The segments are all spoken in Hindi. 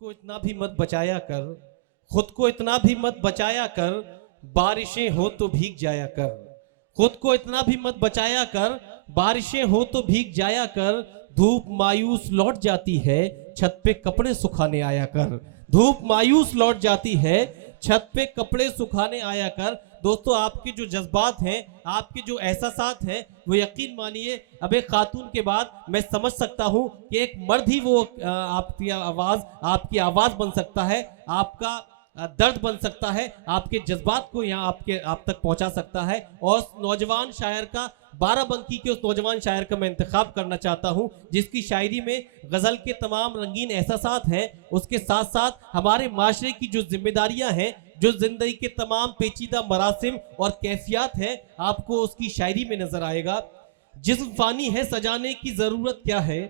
को इतना भी मत बचाया कर, खुद को इतना भी मत बचाया कर, बारिशें हो तो भीग जाया कर। खुद को इतना भी मत बचाया कर, बारिशें हो तो भीग जाया कर। धूप मायूस लौट जाती है, छत पे कपड़े सुखाने आया कर। धूप मायूस लौट जाती है, छत पे कपड़े सुखाने आया कर। दोस्तों, आपके जो जज्बात हैं, आपके जो एहसासात हैं, वो यकीन मानिए अब एक खातून के बाद मैं समझ सकता हूं कि एक मर्द ही वो आपकी आवाज बन सकता है, आपका दर्द बन सकता है, आपके जज्बात को यहाँ आप तक पहुंचा सकता है। और नौजवान शायर का, बाराबंकी के उस नौजवान शायर का मैं इंतखाब करना चाहता हूं जिसकी शायरी में गजल के तमाम रंगीन एहसासात हैं, उसके साथ साथ हमारे माशरे की जो जिम्मेदारियां हैं, जो जिंदगी के तमाम पेचीदा मरासिम और कैफियत है, आपको उसकी शायरी में नजर आएगा। जिस्म फानी है, सजाने की जरूरत क्या है।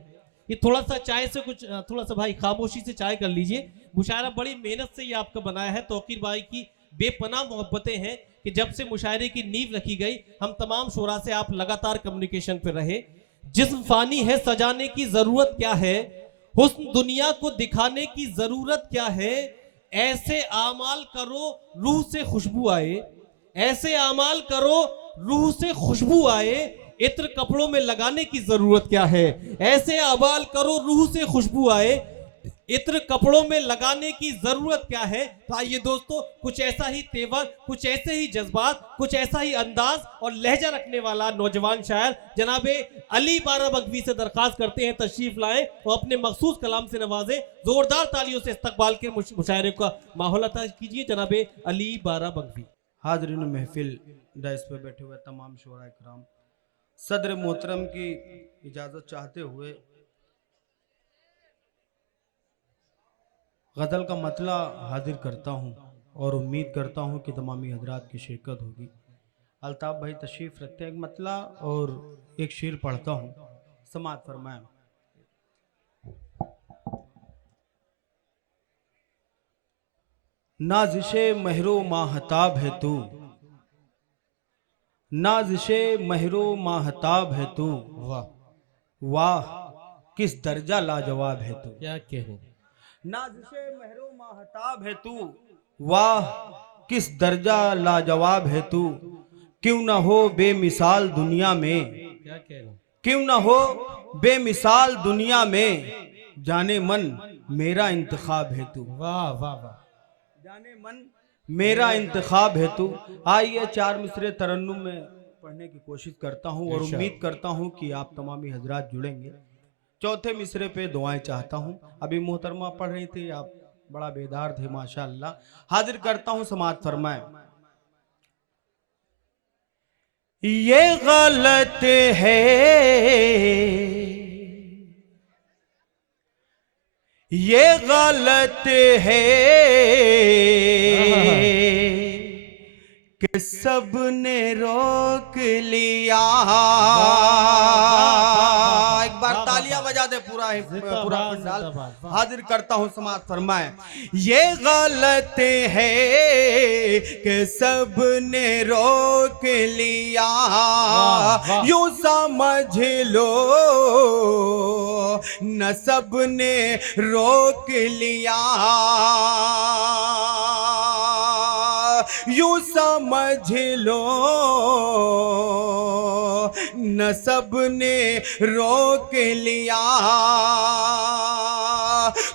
ये थोड़ा सा चाय से कुछ, थोड़ा सा भाई खामोशी से चाय कर लीजिए। मुशायरा बड़ी मेहनत से ये आपका बनाया है। तौकीर भाई की बेपनाह मोहब्बतें हैं कि जब से मुशायरे की नींव रखी गई, हम तमाम शोरा से आप लगातार कम्युनिकेशन पर रहे। जिस्म फानी है, सजाने की जरूरत क्या है, हुस्न दुनिया को दिखाने की जरूरत क्या है। ऐसे आमाल करो रूह से खुशबू आए, ऐसे आमाल करो रूह से खुशबू आए। इत्र कपड़ों में लगाने की जरूरत क्या है, ऐसे आमाल करो रूह से खुशबू आए। इत्र कपड़ों में लगाने की जरूरत क्या है। तो आइए दोस्तों, कुछ ऐसा ही तेवर, कुछ ऐसे ही जज्बात, कुछ ऐसा ही अंदाज और लहजा रखने वाला नौजवान शायर जनाबे अली बाराबंकी से दरखास्त करते हैं तशरीफ लाएं और अपने मखसूस कलाम से नवाजें। जोरदार तालियों से इस्तकबाल के मुशायरे का माहौल अता कीजिए जनाबे अली बाराबंकी। हाज़रीन महफिल, डाइस पे बैठे हुए तमाम शोरा इकराम, सदर मोहतरम की इजाज़त चाहते हुए गज़ल का मतला हाजिर करता हूँ और उम्मीद करता हूँ कि तमामी हजरात की शिरकत होगी। अल्ताफ़ भाई तशरीफ़ रखते हैं, एक मतला और एक शेर पढ़ता हूँ, समाअत फरमाएं। नाज़िशे महरो माहताब है तू, नाज़िशे महरो माहताब है तू, वाह वाह किस दर्जा लाजवाब है तू। क्या कहूं। नाज़िशे महरो माहताब है तू, वाह किस दर्जा लाजवाब है तू। क्यों न हो बेमिसाल दुनिया में, क्या कहूं। क्यों न हो बेमिसाल दुनिया में, जाने मन मेरा इंतखाब है तू। वाह वाह वाह। जाने मन मेरा इंतखाब है तू। आइए चार मिसरे तरन्नुम में पढ़ने की कोशिश करता हूँ और उम्मीद करता हूँ कि आप तमामी हजरात जुड़ेंगे। चौथे मिसरे पे दुआएं चाहता हूँ। अभी मोहतरमा पढ़ रही थी, आप बड़ा बेदार थे माशाअल्लाह। हाजिर करता हूँ, समाअत फरमाएं। ये गलत है, ये गलत है कि सबने रोक लिया। एक बार तालियां बजा दे पूरा पंडाल। हाजिर करता हूं, समाअत फरमाएं। ये गलत है कि सबने रोक लिया, यूं समझ लो न सबने रोक लिया। यूं समझ लो न सबने रोक लिया।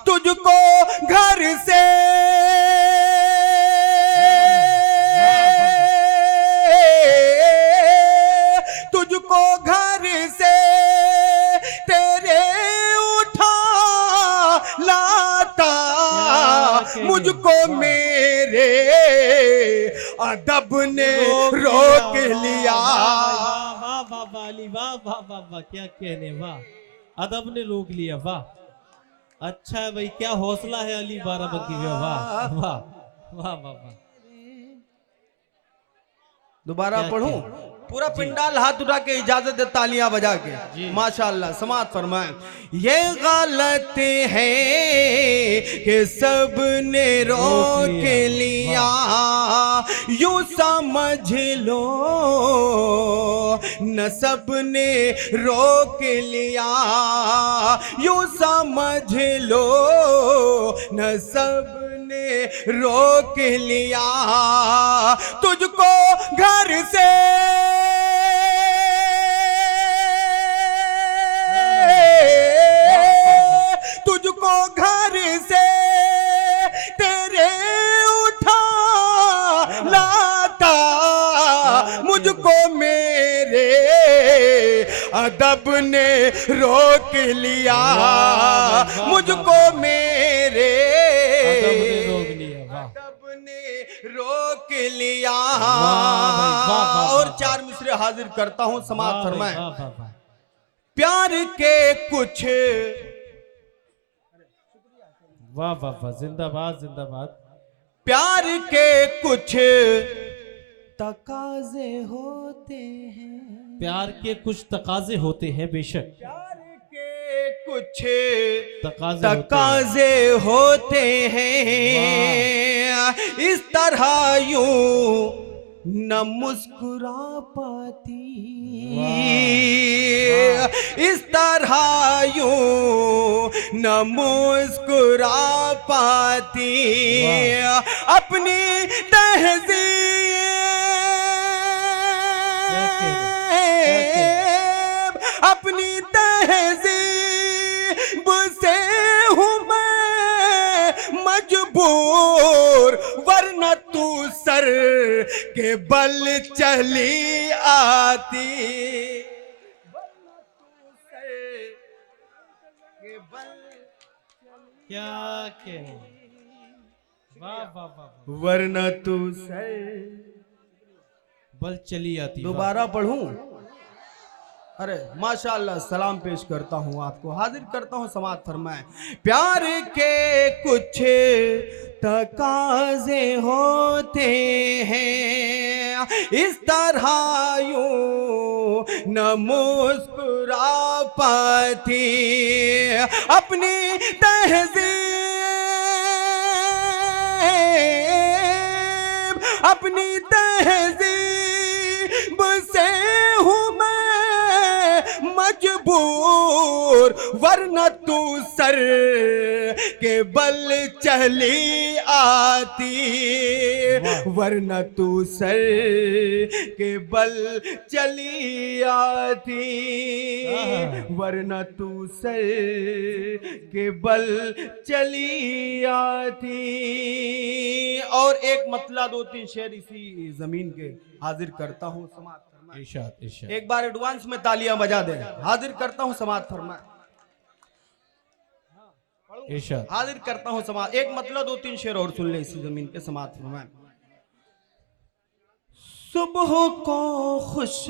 तुझको घर से तुझको घर से तेरे उठा लाता, मुझको मेरे अदब ने रोक लिया। वाह वाह वाह अली, वाह वाह वाह वाह, क्या कहने, वाह अदब ने रोक लिया। वाह अच्छा है भाई, क्या हौसला है अली बाराबंकी में। वाह वाह वाह वाह वाह। दोबारा पढ़ूं? पूरा पिंडाल हाथ उठा के इजाजत दे तालियां बजा के। माशाअल्लाह, समाअत फरमाएं। ये गलत है कि सब ने रोक लिया, यूं समझ लो न सब ने रोक लिया, यूं समझ लो न सब ने रोक लिया। तुझको घर से तुझको घर से तेरे उठा लाता, मुझको मेरे अदब ने रोक लिया, मुझको मेरे अदब ने रोक लिया। और 4 मिसरे हाजिर करता हूं, समाअत फरमाएं। प्यार के कुछ, वाह वाह वाह, जिंदाबाद जिंदाबाद। प्यार के कुछ तकाजे होते हैं, प्यार के कुछ तकाजे होते हैं, बेशक प्यार के कुछ तकाजे होते हैं। इस तरह यूं न मुस्कुरा पाती, इस तरह यूं न मुस्कुरा पाती, अपनी तहजीब, अपनी तहजीब से हूँ मैं मजबूर, वरना तू सर के बल चली आती, वरना तू सर के बल क्या कहने, वाह वाह वाह, वरना तू सर बल चली आती। दोबारा पढ़ूं? अरे माशाअल्लाह, सलाम पेश करता हूं आपको, हाजिर करता हूं, समाअत फरमाएं। प्यार के कुछ तकाजे होते हैं, इस तरह यूं न मुस्कुरा पाती, अपनी तहजीब, अपनी तहजीब से हूँ मैं मजबूर, वरना तू सर के बल चली आती, वरना तू सर के बल चली आती, वरना तू सर के बल चली आती। और एक मतला 2-3 शेर इसी जमीन के हाजिर करता हूँ, समाअत फरमाएं। इरशाद इरशाद। एक बार एडवांस में तालियां बजा दे, हाजिर करता हूँ, समाअत फरमाएं। इरशाद। हाजिर करता हूँ, समाअत। एक मतलब 2-3 शेर और सुन ले इसी जमीन के, समाअत फरमाएं। सुबह को खुश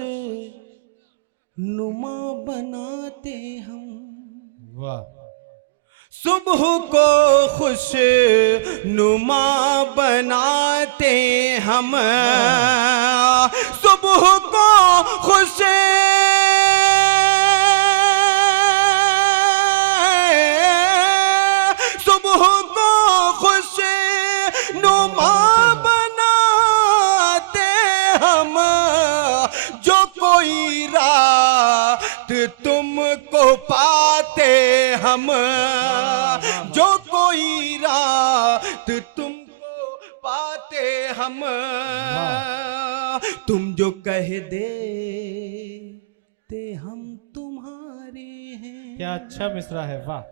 नुमा बनाते हम, वाह, सुबह को खुश नुमा बनाते हम, सुबह को खुश सुबह को खुश नुमा बनाते हम, जो कोई रात तुमको पाते हम, जो कोई रात तुमको पाते हम, तुम जो कह देते हम तुम्हारे हैं। क्या अच्छा मिसरा है, वाह।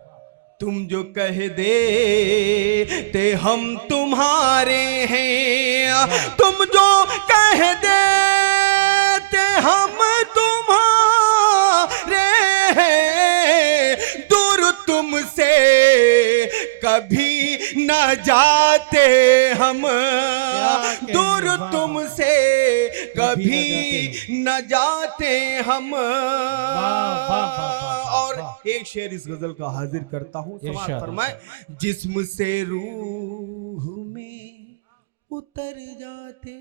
तुम जो कह देते हम तुम्हारे हैं, तुम जो कह देते हम तुम्हारे हैं, दूर तुमसे कभी न जाते हम, दूर तुमसे कभी न जाते हम। और एक शेर इस गजल का हाजिर करता हूँ, समाअत फरमाएं। जिस्म से रूह में उतर जाते,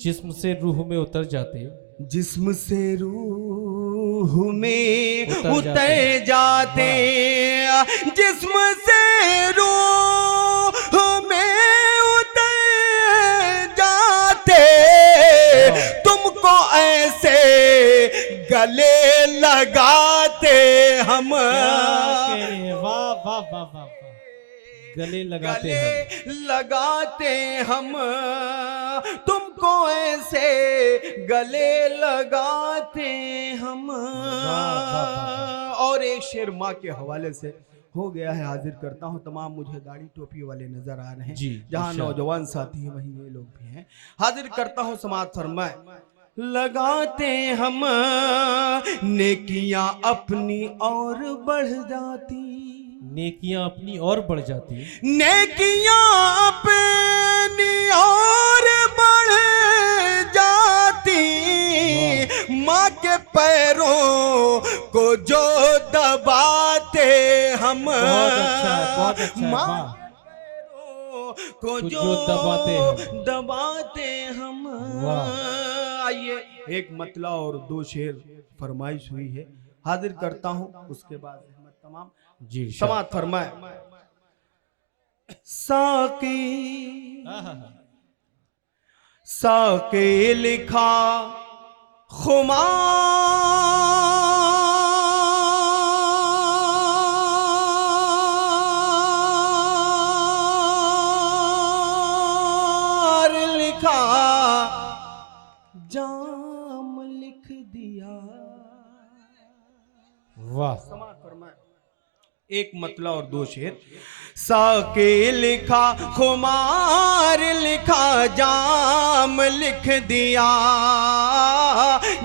जिस्म से रूह में उतर जाते, जिस्म से रूह में उतर उतर जाते, जिस्म से रूह में उतर जाते, तुमको ऐसे गले लगाते हम, वाह वाह वाह वाह, गले लगाते हैं, लगाते हम, तुमको ऐसे गले लगाते हम। और एक शेर माँ के हवाले से हो गया है, हाजिर करता हूँ। तमाम मुझे दाढ़ी टोपी वाले नजर आ रहे हैं, जहाँ नौजवान साथी हैं वहीं ये लोग भी हैं। हाजिर करता हूँ, समाज फरमाए। लगाते हम नेकियां अपनी और बढ़ जाती, नेकियां अपनी और बढ़ जाती, नेकियां अपनी और बढ़ जाती, माँ के पैरों को जो दबाते हम, बहुत अच्छा, माँ को जो दबाते हम। आइए, एक मतला और दो शेर फरमाइश हुई है, हाजिर करता हूँ। उसके बाद तमाम जी समात फरमाए। साकी साके लिखा खुमार लिखा, जाम लिख दिया। वाह, समात फरमाए। एक मतला और दो शेर। साके लिखा खुमार लिखा, जाम लिख दिया,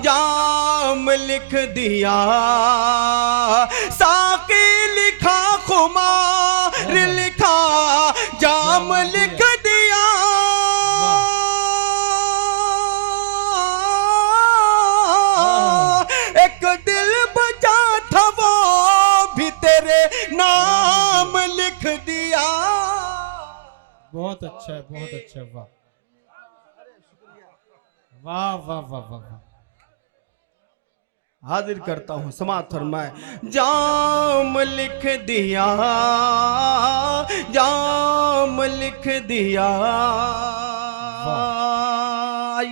जाम लिख दिया। साके लिखा खुमार लिखा, जाम लिख दिया। एक दिल बचा था वो भी तेरे नाम लिख दिया। बहुत अच्छा है, बहुत अच्छा, वाह वाह वाह वाह वाह वाह। हाजिर करता हूँ, समात फरमाए। जाम लिख दिया, जाम लिख दिया।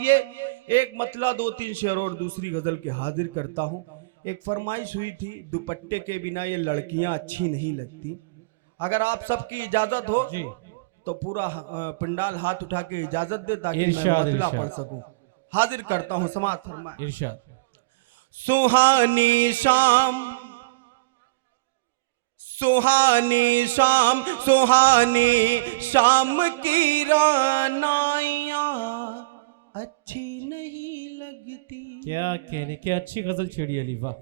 ये एक मतला, दो तीन शेर और दूसरी गजल के हाजिर करता हूँ। एक फरमाइश हुई थी, दुपट्टे के बिना ये लड़कियां अच्छी नहीं लगती। अगर आप सबकी इजाजत हो तो पूरा पंडाल हाथ उठा के इजाजत दे, ताकि मैं मतला पढ़ सकूं। हाजिर करता हूँ, समात फरमाए। इरशाद। सुहानी शाम, सुहानी शाम, सुहानी शाम की रानाइयां अच्छी नहीं लगती। क्या कहने, क्या अच्छी गजल छेड़ी अली, वाह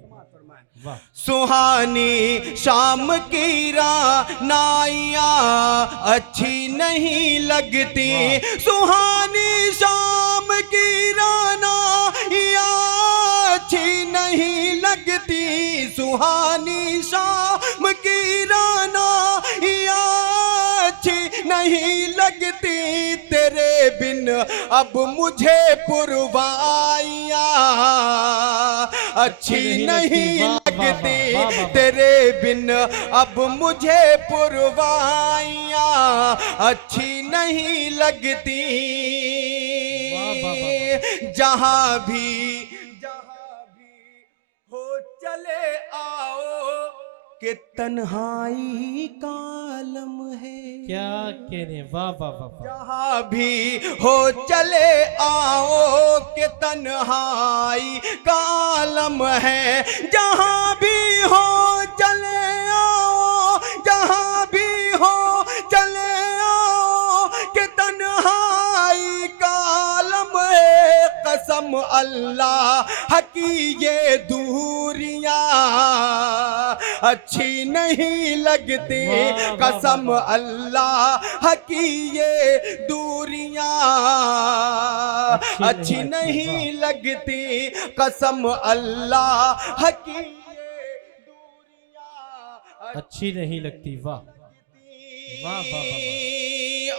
वाह। सुहानी शाम की रानाइयां अच्छी नहीं लगती, सुहानी शाम की रानाइयां अच्छी नहीं लगती, सुहानी शाम की रानाइयां अच्छी नहीं लगती। तेरे बिन अब मुझे पुरवाइयां अच्छी नहीं लगती, तेरे बिन अब मुझे पुरवाइयां अच्छी नहीं लगती। जहां भी हो चले आओ कि तन्हाई का आलम है। क्या कहने, वाह वाह वाह वाह। जहां भी हो चले आओ कि तन्हाई का आलम है। जहां भी हो चले आओ, जहां भी हो चले आओ कि तन्हाई का आलम है। कसम अल्लाह की ये दूरियां अच्छी नहीं लगती, कसम अल्लाह की ये दूरियां अच्छी नहीं लगती, कसम अल्लाह की ये दूरियां अच्छी नहीं लगती, वाह वाह वाह वाह।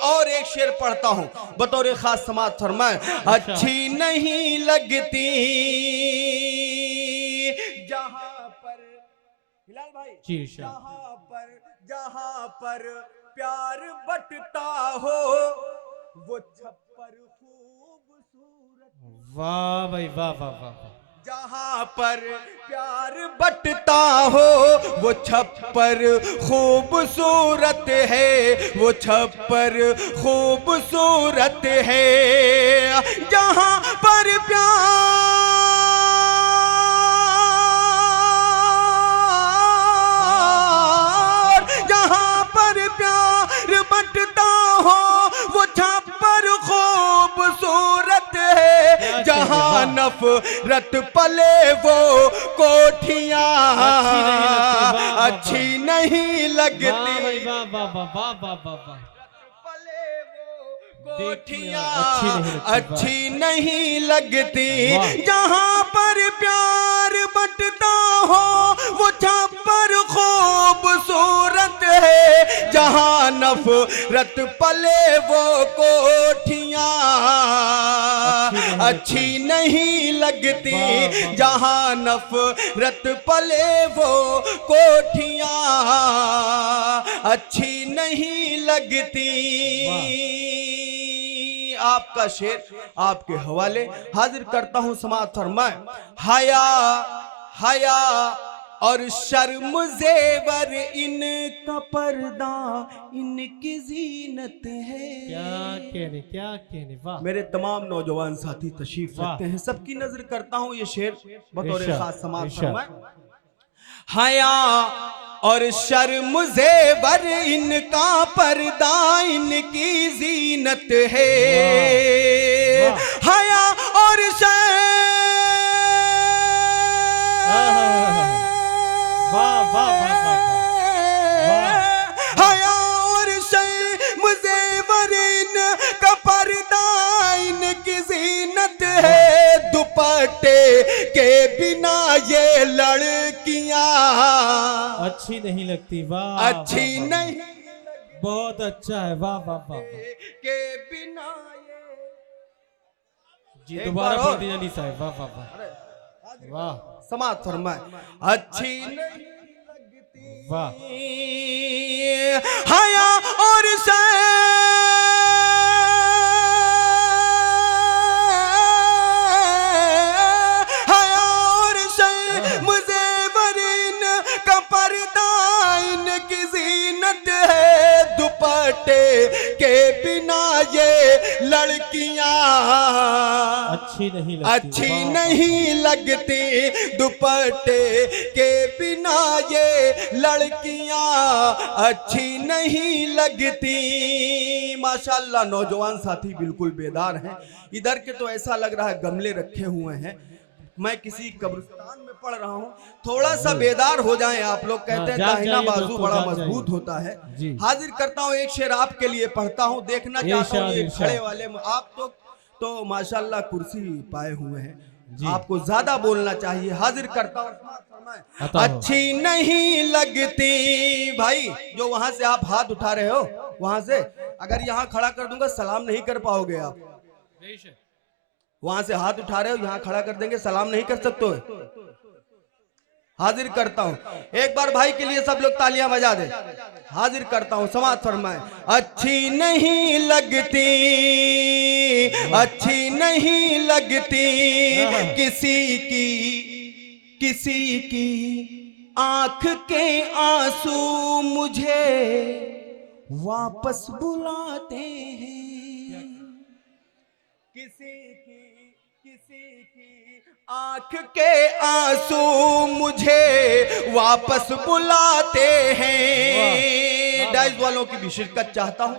और एक शेर पढ़ता हूं बतौर खास समात फरमाए। अच्छी नहीं लगती जहां पर हिलाल भाई, जी इरशाद। जहां पर प्यार बटता हो वो छप्पर खूबसूरत। वाह भाई वाह वाह वाह वाह। जहां पर प्यार बटता हो वो छप्पर खूबसूरत है, वो छप्पर खूबसूरत है। जहां पर प्यार, जहां पर प्यार बटता हो वो छप्पर खूबसूरत है। जहां नफरत पले वो कोठियां अच्छी नहीं लगती। वाह भाई वाह वाह वाह वाह वाह वाह वाह। पले वो कोठियां अच्छी नहीं लगती। अच्छी नहीं लगती। वाह। जहां पर प्यार बटता हो वो छप्पर खूबसूरत है। जहां नफरत पले वो कोठियां अच्छी नहीं लगती। जहां नफरत पले वो कोठियां अच्छी नहीं लगती। आपका शेर आपके हवाले हाजिर करता हूं समात फरमाए। हया हया और शर्म जेवर इनका पर्दा इनकी जीनत है। क्या कहने वाह। मेरे तमाम नौजवान साथी तशरीफ रखते हैं, सबकी नजर करता हूं ये शेर बतौर इरशाद, खास समात इरशाद। फरमाए। हया और शर्म जेवर इनका पर्दा इनकी जीनत है। वाह। हया और वाह वाह वाह वाह वाह। हया और शर्म जेवर इनका पर्दा इनकी जीनत है। दुपट्टे के बिना ये लड़कियां अच्छी नहीं लगती। वाह अच्छी नहीं बहुत अच्छा है। वाह वाह वाह। के बिना ये। जी एक दोबारा बार बोल और। दीजिए अली साहब। वाह वाह वाह वाह समात फरमाए। अच्छी नहीं लगती वाह। हया और हया और मुझे वरीन का पर्दा इनकी जीनत है। दुपट्टे के बिना ये लड़कियां अच्छी नहीं लगती। अच्छी वाह, नहीं लगती। दुपट्टे के बिना ये लड़कियां अच्छी नहीं लगती। माशाल्लाह नौजवान साथी बिल्कुल बेदार हैं। इधर के तो ऐसा लग रहा है गमले रखे हुए हैं। मैं किसी कब्रिस्तान में पढ़ रहा हूँ, थोड़ा सा बेदार हो जाएं आप लोग। कहते हैं दाहिना बाजू बड़ा मजबूत होता है। हाजिर करता हूँ एक शेर आपके लिए पढ़ता हूँ। देखना चाहता हूँ ये खड़े वाले आप तो माशाल्लाह कुर्सी पाए हुए हैं, आपको ज्यादा बोलना चाहिए। हाजिर करता हूँ। अच्छी नहीं लगती भाई, जो वहां से आप हाथ उठा रहे हो वहां से अगर यहाँ खड़ा कर दूंगा सलाम नहीं कर पाओगे आप। वहां से हाथ उठा रहे हो यहाँ खड़ा कर देंगे सलाम नहीं कर सकते हो। हाजिर करता हूं एक बार भाई के लिए सब लोग तालियां बजा दे। हाजिर करता हूं समात फरमाए। अच्छी नहीं लगती अच्छी नहीं लगती किसी की आंख के आंसू मुझे वापस बुलाते हैं। किसी की आंख के आंसू मुझे वापस बुलाते हैं। डाइस वालों की भी शिरकत चाहता हूं।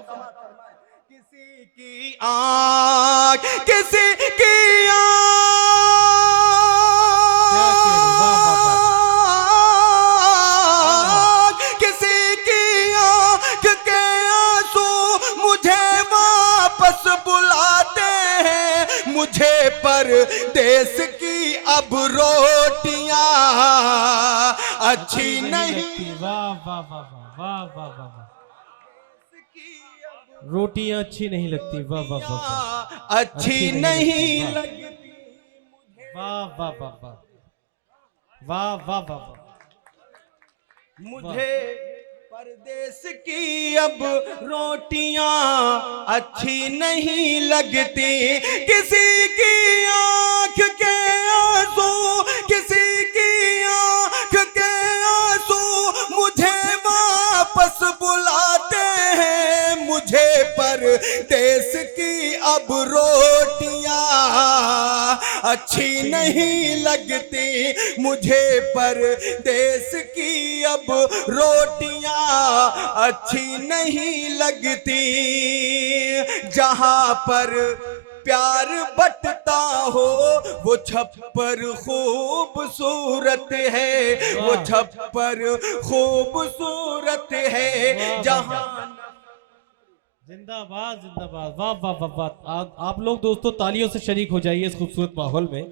किसी की आंख किसी की किसी की आंख के आंसू मुझे वापस बुलाते हैं। मुझे परदेस की अब रोटियां अच्छी नहीं। वाह वाह वाह वाह वाह वाह वाह। की अब रोटियां अच्छी नहीं लगती, वाह वाह वाह वाह, अच्छी नहीं लगती वाह वाह वाह वाह वाह वाह वाह वाह। मुझे परदेश की अब रोटियां अच्छी नहीं लगती, किसी की आंख के आंसू, किसी की आंख के आंसू मुझे वापस बुलाते हैं, मुझे परदेश की अब रोटियां अच्छी नहीं लगती, मुझे परदेश की अब रोटियां अच्छी नहीं लगती, जहां पर प्यार बटता हो वो छप्पर खूबसूरत है, वो छप्पर खूबसूरत है, जहां जिंदाबाद जिंदाबाद, वाह वाह वाह वाह। आप लोग दोस्तों तालियों से शरीक हो जाइए इस खूबसूरत माहौल में,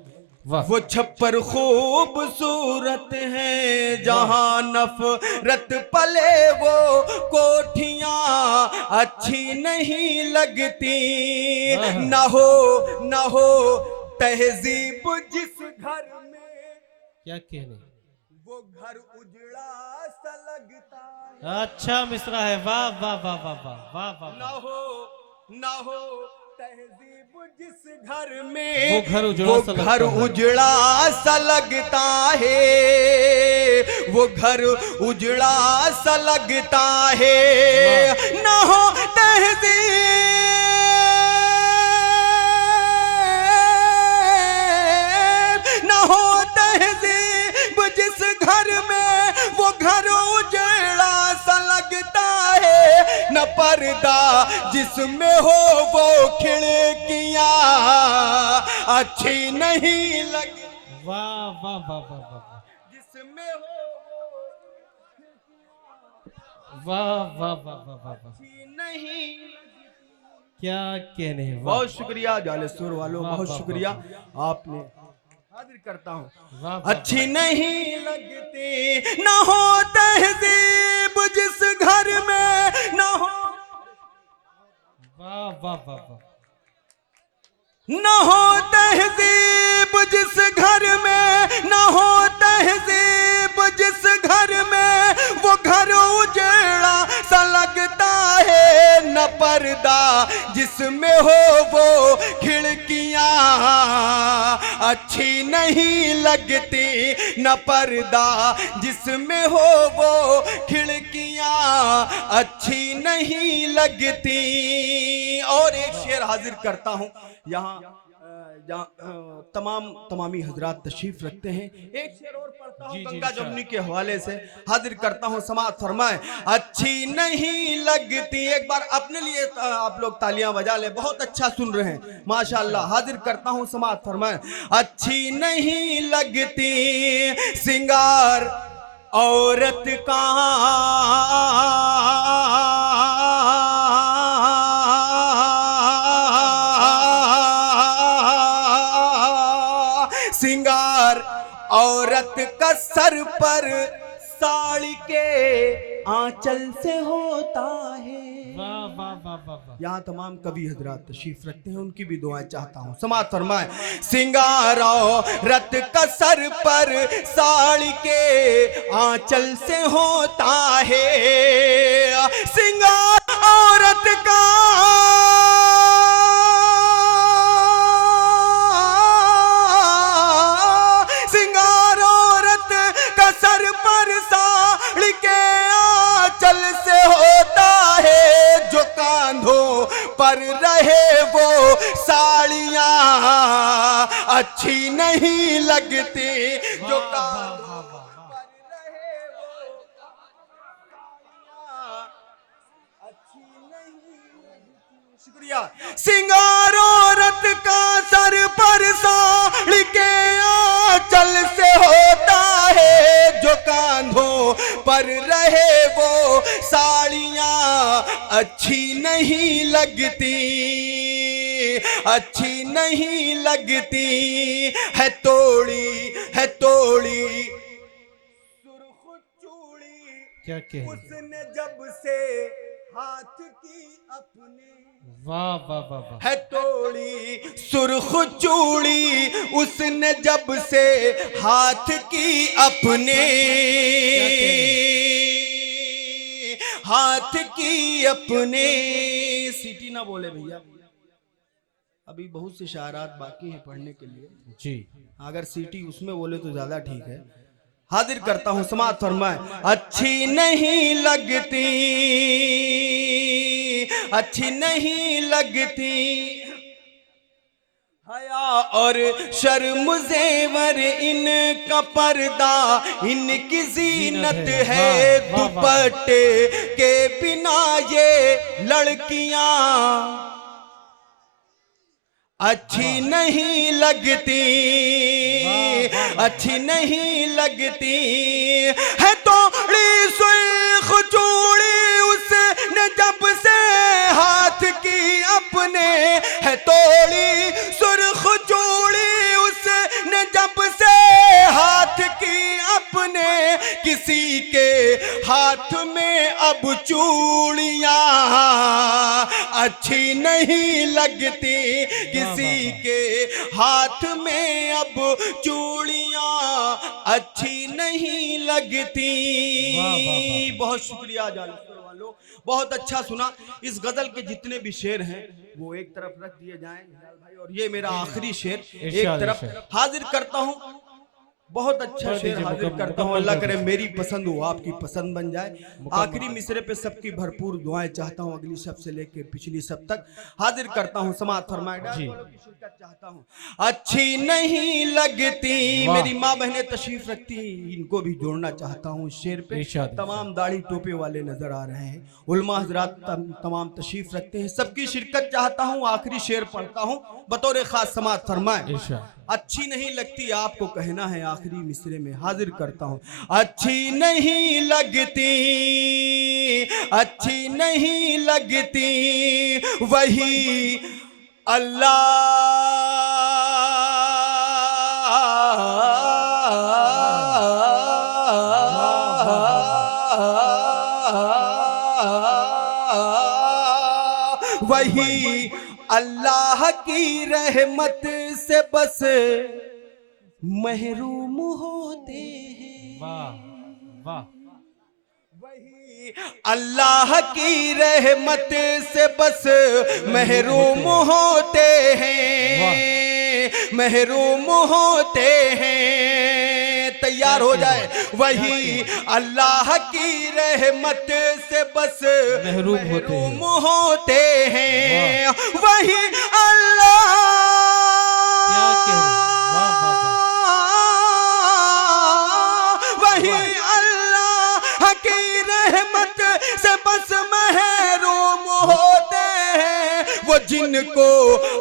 वाह। वो छप्पर खूबसूरत है, जहां नफरत पले वो कोठियां अच्छी नहीं लगती, न हो तहजीब जिस घर में, क्या कहने, वो घर उजड़ा सा लगता है। अच्छा मिश्रा है, वाह वाह वाह वाह वाह वाह वाह। न हो तहजीब जिस घर में, वो घर उजड़ा सा लगता है, वो घर उजड़ा सा लगता है, न हो तहजीब, न हो तहजीब जिस घर में, वो घर उजड़ा सा लगता है, न पर्दा जिसमें हो वो खिड़कियां अच्छी नहीं लगती, वाह वाह वाह वाह वाह, जिसमें हो वाह वाह वाह वाह वाह वाह, नहीं। क्या कहने, बहुत शुक्रिया जालेश्वर वालों, बहुत शुक्रिया, आपने हाजिर करता हूँ। अच्छी नहीं लगती, न हो तहजीब जिस घर में, न हो, वाह वाह वाह वाह, न हो तहजीब जिस घर में, न हो तहजीब जिस घर में, वो घर उजड़ा सा लगता है, न पर्दा जिसमें हो वो खिड़कियां अच्छी नहीं लगती, न पर्दा जिसमें हो वो खिड़कियां अच्छी नहीं लगती। और एक शेर हाजिर करता हूं, यहाँ तमामी हजरात तशरीफ रखते हैं, एक शेर और पढ़ता हूँ गंगा जमुनी के हवाले से, हाजिर करता हूँ, समाअत फरमाए। अच्छी नहीं लगती, एक बार अपने लिए आप लोग तालियां बजा ले, बहुत अच्छा सुन रहे हैं माशाअल्लाह, हाजिर करता हूँ, समाअत फरमाए। अच्छी नहीं लगती सिंगार औरत का, सिंगार औरत का सर पर साड़ी के आंचल से होता है। वाह वाह वाह वाह वाह। यहाँ तमाम कवि हजरात तशरीफ रखते हैं, उनकी भी दुआएं चाहता हूँ, समाअत फरमाए। सिंगार औरत का सर पर साड़ी के आंचल से होता है, सिंगार औरत का पर रहे वो साड़ियां अच्छी नहीं लगती, जो कांधों पर रहे वो अच्छी नहीं लगती। शुक्रिया। सिंगार औरत का सर पर साड़ी के आंचल से होता है, जो कांधों पर रहे वो साड़ियां अच्छी नहीं लगती, अच्छी नहीं लगती। है तोड़ी सुर्ख चूड़ी, क्या कहे, उसने जब से हाथ की अपने वाह वाह वाह वाह। है तोड़ी सुर्ख चूड़ी उसने जब से हाथ की अपने, हाथ की अपने। सीटी ना बोले भैया, अभी बहुत से शायरात बाकी हैं पढ़ने के लिए जी। अगर सीटी उसमें बोले तो ज्यादा ठीक है। हाजिर करता हूं, समाअत फरमाए। अच्छी नहीं लगती, अच्छी नहीं लगती हया और शर्म जेवर इनका पर्दा, इनकी जीनत है दुपट्टे के बिना ये लड़कियां अच्छी नहीं लगती, अच्छी नहीं लगती है तोड़ी सुर्ख चूड़ी उसने जब से हाथ की अपने, है तोड़ी सुर्ख चूड़ी उसने जब से हाथ की अपने। किसी के हाथ में अब चूड़ियां अच्छी नहीं लगती, किसी के हाथ में अब चूड़ियां अच्छी नहीं लगती। बहुत शुक्रिया जालंधर वालों, बहुत अच्छा सुना। इस गजल के जितने भी शेर हैं वो एक तरफ रख दिए जाएं भाई, और ये मेरा आखिरी शेर एक तरफ हाजिर करता हूं। बहुत अच्छा शेर हाजिर करता हूं, अल्लाह करे मेरी पसंद हो आपकी पसंद बन जाए। आखिरी मिसरे पे सबकी भरपूर दुआएं चाहता हूं, अगली शब से लेके पिछली शब तक हाजिर करता हूं। समाअत फरमाए चाहता हूं। अच्छी नहीं लगती, मेरी माँ बहनें तशरीफ रखती, इनको भी जोड़ना चाहता हूं इस शेर पे। तमाम दाढ़ी टोपे वाले नजर आ रहे हैं, उलमा हजरात तमाम तशरीफ रखते हैं, सबकी शिरकत चाहता हूं। आखिरी शेर पढ़ता हूं बतौर खास। समाअत फरमाए। अच्छी नहीं लगती आपको कहना है आखिरी मिसरे में, हाजिर करता हूं। अच्छी नहीं लगती, अच्छी नहीं लगती वही अल्लाह वही अल्लाह की रहमत से बस महरूम होते हैं। वाह वाह। वही अल्लाह की रहमत से बस महरूम होते हैं, महरूम होते हैं। तैयार हो जाए। वही अल्लाह की रहमत से बस महरूम होते हैं। वही अल्लाह, वही अल्लाह की रहमत से बस महरूम होते हैं। वो जिनको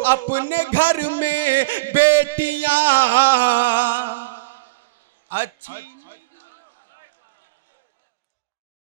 अपने घर में बेटियां अच्छी